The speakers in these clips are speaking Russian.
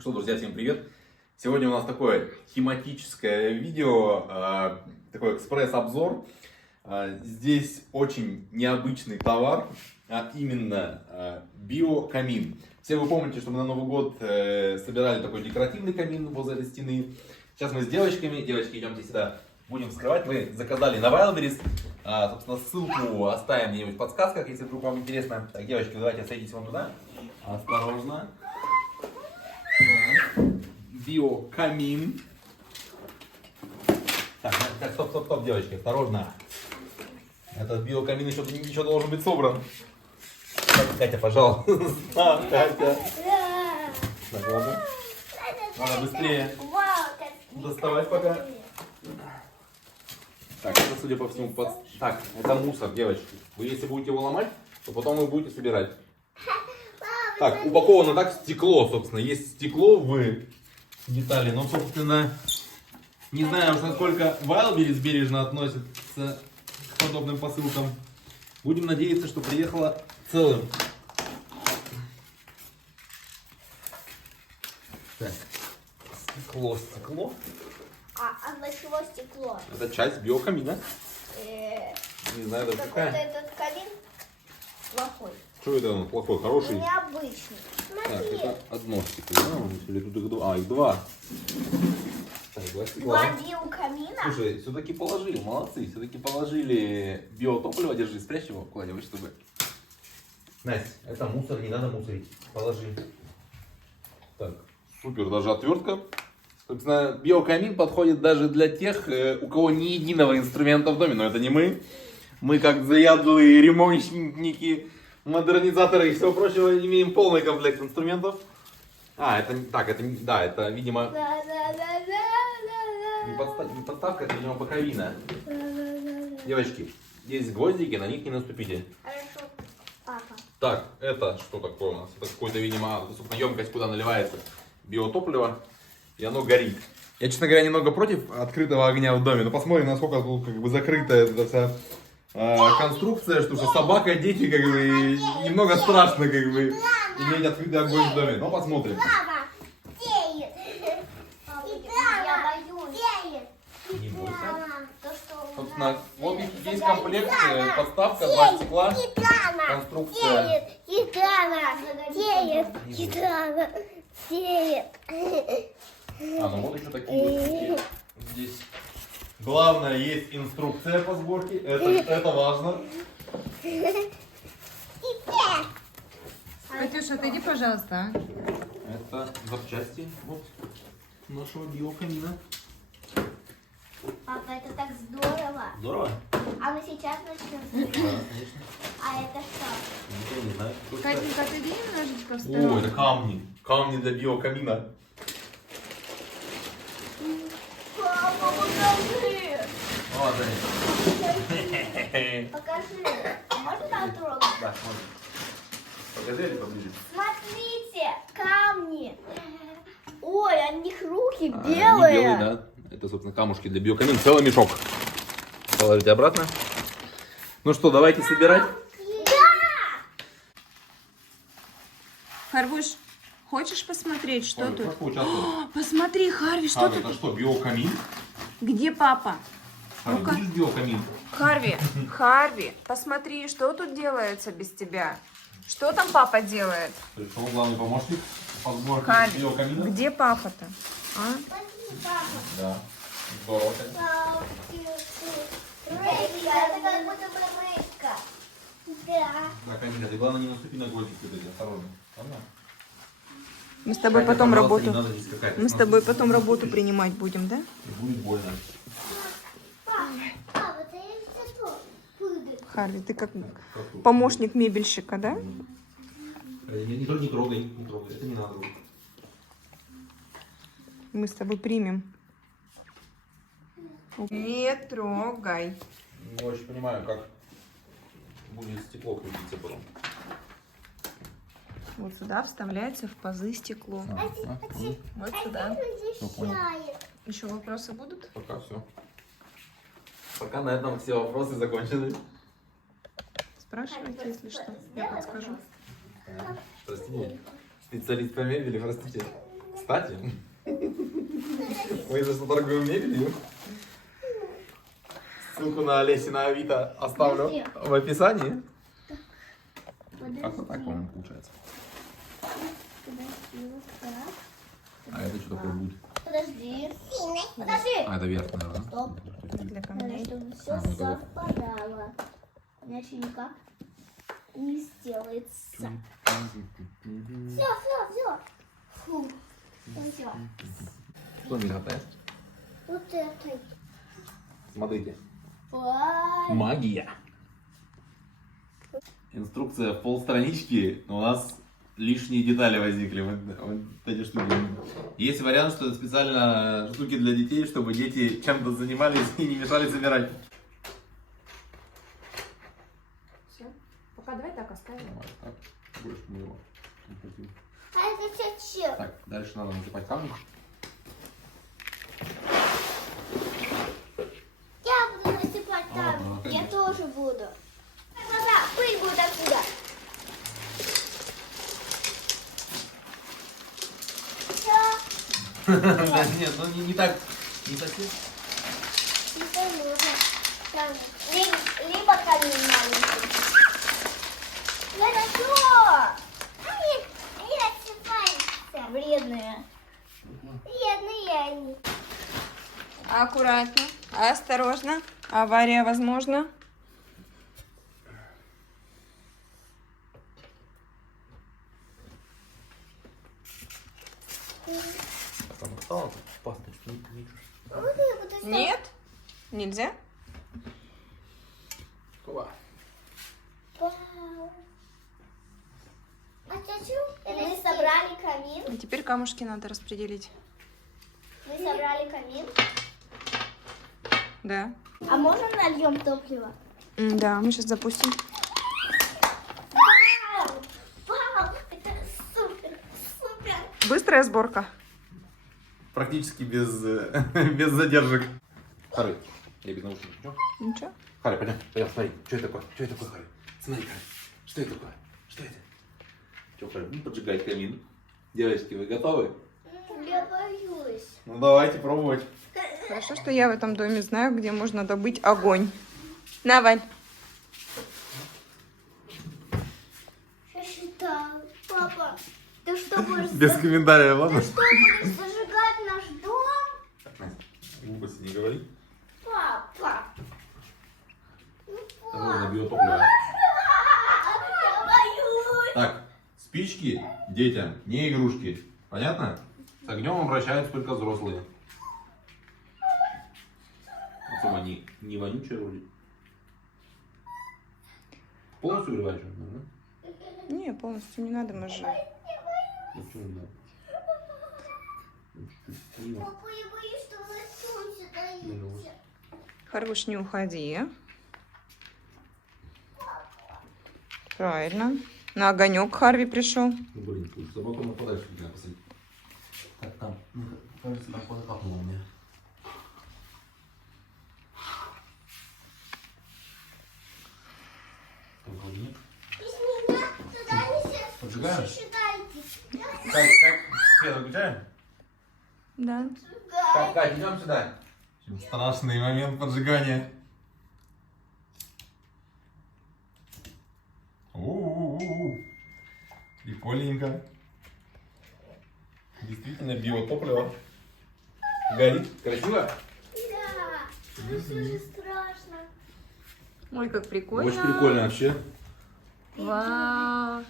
Что, друзья, всем привет! Сегодня у нас такое тематическое видео, такой экспресс-обзор. Здесь очень необычный товар, а именно биокамин. Все вы помните, что мы на Новый год собирали такой декоративный камин возле этой стены. Сейчас мы с девочками, девочки, идемте сюда, будем вскрывать. Мы заказали на Wildberries. Собственно, ссылку оставим где-нибудь в подсказках, если вдруг вам интересно. Так, девочки, давайте садитесь вон туда. Осторожно. Биокамин. Так, стоп, девочки, осторожно. Этот биокамин еще должен быть собран. Катя, пожалуйста. Катя. Так, ладно. Надо быстрее доставать пока. Так, это, судя по всему, Так, это мусор, девочки. Вы если будете его ломать, то потом вы будете собирать. Так, упаковано так стекло, собственно. Есть стекло в детали, но, собственно, не знаю уж, насколько Wildberries бережно относится к подобным посылкам. Будем надеяться, что приехало целым. Так, стекло. А для чего стекло? Это часть биокамина. Не знаю даже Вот какая. этот камин плохой. Что это он плохой, хороший? Необычный. Так, Смотри. это одно стекло, да? Или тут их два? Их два. Так, два стекла. Два биокамина. Слушай, все-таки положили, молодцы, все-таки положили биотопливо, держи, спрячь его куда-нибудь, чтобы... Настя, это мусор, не надо мусорить, положи. Так, супер, даже отвертка. Собственно, биокамин подходит даже для тех, у кого ни единого инструмента в доме, но это не мы. Мы, как заядлые ремонтники, модернизаторы и всего прочего, имеем полный комплект инструментов. Это, видимо, не подставка, это, видимо, боковина. Девочки, есть гвоздики, на них не наступите. Хорошо, папа. Так, это что такое у нас? Это какой-то, видимо, собственно, емкость, куда наливается биотопливо, и оно горит. Я, честно говоря, немного против открытого огня в доме, но посмотрим, насколько тут как бы закрыта эта вся конструкция, что собака, дети, как бы, немного страшно, как бы, иметь открытый огонь в доме, но посмотрим. Папа, теет. Я боюсь. Не бойся. То, что Собственно, вот есть комплект, подставка, два стекла, конструкция. Ну вот еще такие вот штуки. Здесь главное, есть инструкция по сборке, это важно. Катюша, отойди, пожалуйста. Это запчасти вот нашего биокамина. Папа, это так здорово. Здорово? А мы сейчас начнем. Да, конечно. А это что? Никто не знает. Катенька, отойди немножечко в О, сторону. это камни. Камни для биокамина. Папа, покажи. О, Даня. Покажи. Можно потрогать? Да, можно. Покажи или поближе. Смотрите, камни. Ой, у них руки Они белые. белые, да. Это, собственно, камушки для биокамина. Целый мешок. Положите обратно. Ну что, давайте собирать. Харвуш, хочешь посмотреть, что Ой, тут? как вы участвуете? О, посмотри, Харви, что Это тут? что, биокамин? Где папа? Ну-ка. Видишь биокамин? Харви, посмотри, что тут делается без тебя? Что там папа делает? То есть он главный помощник по сборке Харви, биокамина? где папа-то? А? Да. Здорово. Это как будто бы рыбка. Да. Да, Камиля, ты главное не наступи на гвоздики вот эти, осторожно. Ладно? Мы с тобой Катя, потом пожалуйста, не работу. надо здесь скакать. Мы с тобой потом работу принимать будем, да? И будет больно. Папа, ты что? Пуды. Харви, ты как Как тут? помощник мебельщика, да? Не трогай, не трогай. Это не надо. Мы с тобой примем. Не трогай. Не очень понимаю, как будет стекло крутиться потом. Вот сюда вставляется в пазы стекло. Вот сюда. Еще вопросы будут? Пока все. Пока на этом все вопросы закончены. Спрашивайте, если что. Я подскажу. Простите. Специалист по мебели, простите. Кстати, мы сейчас торгуем мебелью. Ссылку на Олеси на Авито оставлю в описании. Как-то так, по-моему, получается. Подожди, вот так. А это что такое будет? Подожди. Подожди. А, это верх, наверное. Стоп. Для Надо, камней. чтобы все А, ну да. совпадало. Иначе никак не сделается. Все. Фу. Все. Что не хватает? Вот это. Смотрите. Ой. Магия. Инструкция в полстранички, но у нас лишние детали возникли. Вот эти штуки. Есть вариант, что это специально штуки для детей, чтобы дети чем-то занимались и не мешали собирать. Все. Пока давай так оставим. Так, больше мы его не хотим. А это зачем? Так, дальше надо насыпать камни. Я буду насыпать там. Ага, Я конечно. тоже буду. Да, пыль будет отсюда. Все. Да нет, ну не так. Не совсем. Теперь нужно. Там, либо камень маленький. Это что? Они рассыпаются. Вредные. Вредные они. Аккуратно, осторожно. Авария возможна. Там осталось пасточку. Вот я буду ставить. Нет? Нельзя? Куда? Вау. А зачем? Мы собрали камин. И теперь камушки надо распределить. Мы собрали камин. Да. А можно нальем топливо? Да, мы сейчас запустим. Вау! Вау! Это супер! Супер! Быстрая сборка. Практически без, без задержек. Харри, я без наушников. Чё? Ничего. Харри, пойдем, смотри. Что это такое? Что это такое, Харри? Смотри, Харри. Что это такое? Что это? Что, Харри, ну поджигать камин. Девочки, вы готовы? Я боюсь. Ну давайте пробовать. Хорошо, что я в этом доме знаю, где можно добыть огонь. На, Валь. Я считаю. Папа, ты что будешь, Без комментариев, ладно? что будешь зажигать наш дом? Глупости не говори. Папа. Ну, Давай папа. биотопливо. Я боюсь. Так, спички детям, не игрушки. Понятно? С огнем обращаются только взрослые. Особо не вонючие вроде. Полностью выливаешь, да? Не, полностью не надо, мы же... Ну, почему не надо? Ну, чуть-чуть мимо. Папа, я боюсь, что вы солнце Ну, даете. Хорош, не уходи. Правильно. На огонек Харви пришел. Ну, блин, слушай, собаку на подальше надо посадить. Так, там, ну, кажется, там куда капнуло у меня. Там вроде нет. Без меня туда не Поджигаем? считайте. Как свет выключаем? Да. Кать, идем сюда. Страшный момент поджигания. У-у-у-у. Прикольненько. Действительно биотопливо. Горит. Красиво? Да. Мне тоже страшно. Ой, как прикольно. Очень прикольно вообще. Вау.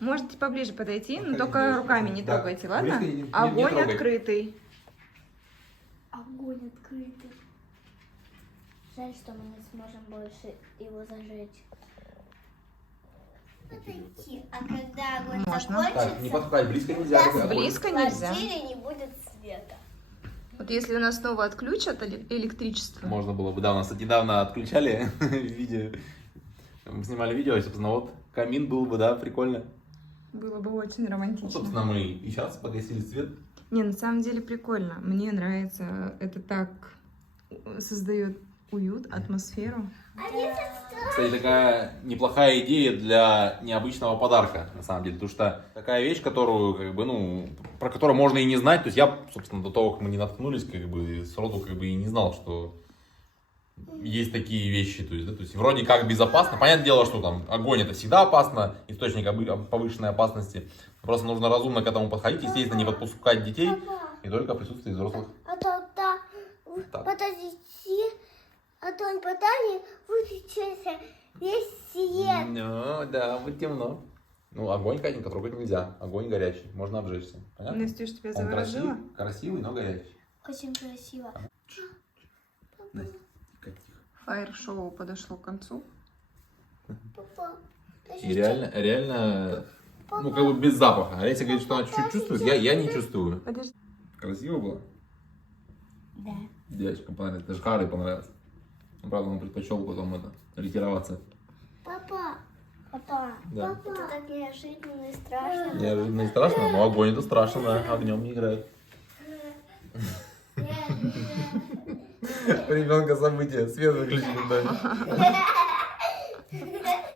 Можете поближе подойти, но только руками не Да. трогайте, ладно? Близко не Огонь трогай. открытый. Огонь открытый. Жаль, что мы не сможем больше его зажечь. Подойти. А когда огонь Можно. Так, не подходи, близко нельзя. Да, Огонь. Близко в нельзя. квартире не будет света. Вот если у нас снова отключат электричество. Можно было бы, да, у нас недавно отключали видео. Мы снимали видео, и, собственно, вот камин был бы, да, прикольно. Было бы очень Ну, романтично. собственно, мы и сейчас погасили свет. Не, на самом деле прикольно. Мне нравится. Это так создает Уют, атмосферу. Кстати, такая неплохая идея для необычного подарка, на самом деле. Потому что такая вещь, которую, как бы, ну, про которую можно и не знать. То есть я, собственно, до того, как мы не наткнулись, как бы, сроду, как бы, и не знал, что есть такие вещи. То есть, да, то есть вроде как безопасно. Понятное дело, что там огонь это всегда опасно, источник повышенной опасности. Просто нужно разумно к этому подходить. Естественно, не подпускать детей, и только в присутствии взрослых. А то Так. подождите, а то он подали, выключился весь свет. Ну, да, будет темно. Ну, огонь, Катенька, трогать нельзя. Огонь горячий, можно обжечься. Понятно? Настюш, тебя Он заворожила? красивый, но горячий. Очень красиво. Настя, тихо. Фаер-шоу подошло к концу. Папа, И реально, ну, как бы без запаха. Олеся говорит, что она чуть-чуть чувствует, я не чувствую. Подожди. Красиво было? Да. Девочкам понравилось, даже Харри понравилось. Ну, правда, он предпочел потом ретироваться. Папа, Да. это так неожиданно и страшно. Неожиданно и страшно, но огонь это страшно, да, огнем не играет. Ребенка события, свет выключили в доме.